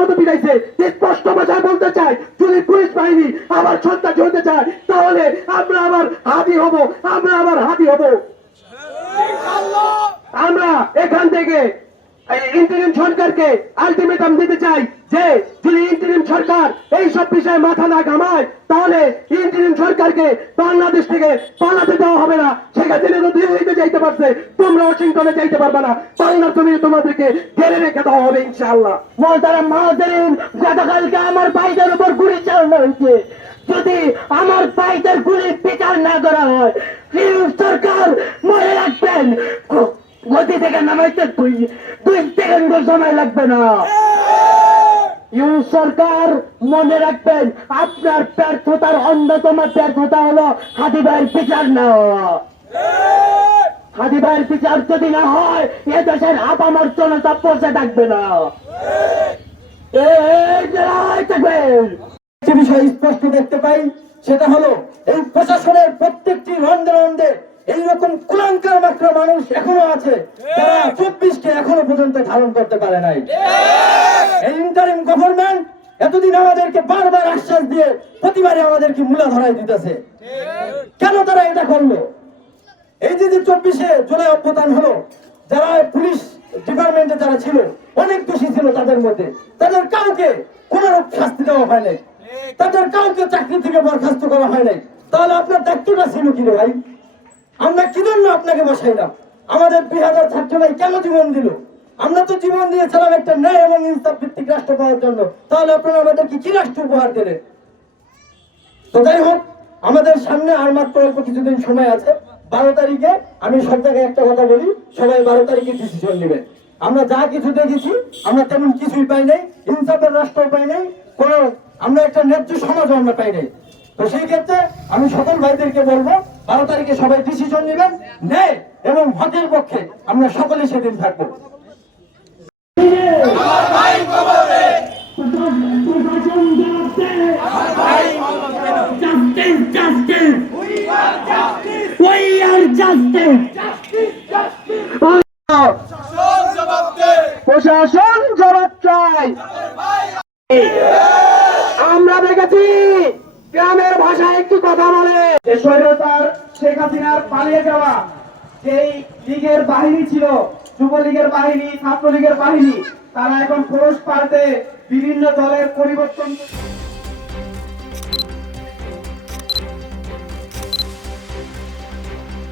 মতো পিটাইছে। স্পষ্ট ভাষায় বলতে চাই, যদি পুলিশ বাহিনী আবার সন্ত্রাসী হতে চায় তাহলে আমরা আবার হাতি হব, আমরা আবার হাতি হব। আমরা এখান থেকে ইন্টারিম সরকারকে আলটিমেটাম দিতে চাই যে যদি ইন্টারিম সরকার এই সব বিষয়ে মাথা না ঘামায় তাহলে ইন্টারিম সরকারকে বাংলাদেশ থেকে পালাতে দেওয়া হবে না। শেখ হাসিনা তো দিল্লিতে যাইতে পারছে, তোমরা ওয়াশিংটনে যাইতে পারবে না, বাংলার জমিনে তোমাদেরকে ঘেরে রেখে দেওয়া হবে ইনশাআল্লাহ। মহতারাম মাহতারিম, গতকালকে আমার ভাইদের উপর গুলি চালানো হয়েছে। যদি আমার ভাইদের গুলি বিচার না করা হয়, সরকার মনে রাখবেন গতি থেকে নামাইতে দুই সেকেন্ড সময় লাগবে না। সরকার মনে রাখবেন, আপনার ব্যর্থতার অন্যতম ব্যর্থতা হলো হাদি ভাইয়ের বিচার না হওয়া। হাদি ভাইয়ের বিচার যদি না হয় এ দেশের আপামর জনতা পৌঁছে থাকবে না। একটি বিষয় স্পষ্ট দেখতে পাই, সেটা হলো এই প্রশাসনের প্রত্যেকটি রন্ধে রন্ধে এইরকম কুলাঙ্কার মাত্র মানুষ এখনো আছে যারা 24কে এখনো পর্যন্ত ধারণ করতে পারে নাই। এই ইন্টারিম গভর্নমেন্ট এতদিন আমাদেরকে বারবার আশ্বাস দিয়ে প্রতিবারে আমাদেরকে মূলা ধরাই দিতেছে। কেন তারা এটা করলো? এই যে 24শে জুলাই অভ্যুত্থান হলো, যারা পুলিশ ডিপার্টমেন্টে যারা ছিল, অনেক দোষী ছিল তাদের মধ্যে, তাদের কাউকে কোন শাস্তি দেওয়া হয় নাই, তাদের কাউকে চাকরি থেকে বরখাস্ত করা হয় নাই। তাহলে আপনার দায়িত্বটা ছিল কি রে ভাই? আমরা কি জন্য আপনাকে বসাইলাম? আমাদের 2000 ছাত্র ভাই কেন জীবন দিল? আমরা তো জীবন দিয়েছিলাম একটা ন্যায় এবং ইনসাফ ভিত্তিক রাষ্ট্র পাওয়ার জন্য। তাহলে আপনারা আমাদেরকে কি রাষ্ট্র উপহার দিলেন? তো যাই হোক, আমাদের সামনে আর মাত্র অল্প কিছুদিন সময় আছে। 12 তারিখে আমি সব জায়গায় একটা কথা বলি, সবাই 12 তারিখে ডিসিশন নেবেন। আমরা যা কিছু দেখেছি আমরা তেমন কিছুই পাই নাই, ইনসাফের রাষ্ট্র পাই নাই, কোন আমরা একটা ন্যায্য সমাজ আমরা পাই নাই। তো সেই ক্ষেত্রে আমি সকল ভাইদেরকে বলবো, 12 তারিখে সবাই ডিসিশন নেবেন, ন্যায় এবং হকের পক্ষে আমরা সকলে সেদিন থাকবো। প্রশাসন জবাব চাই। আমরা দেখেছি গ্রামের ভাষায় একটু কথা বলে, স্বৈরাচার শেখ হাসিনার পালিয়ে যাওয়া যেই লীগের বাহিনী ছিল, যুবলীগের বাহিনী, ছাত্রলীগের বাহিনী, তারা এখন পুরুষ পাল্টে বিভিন্ন দলের পরিবর্তন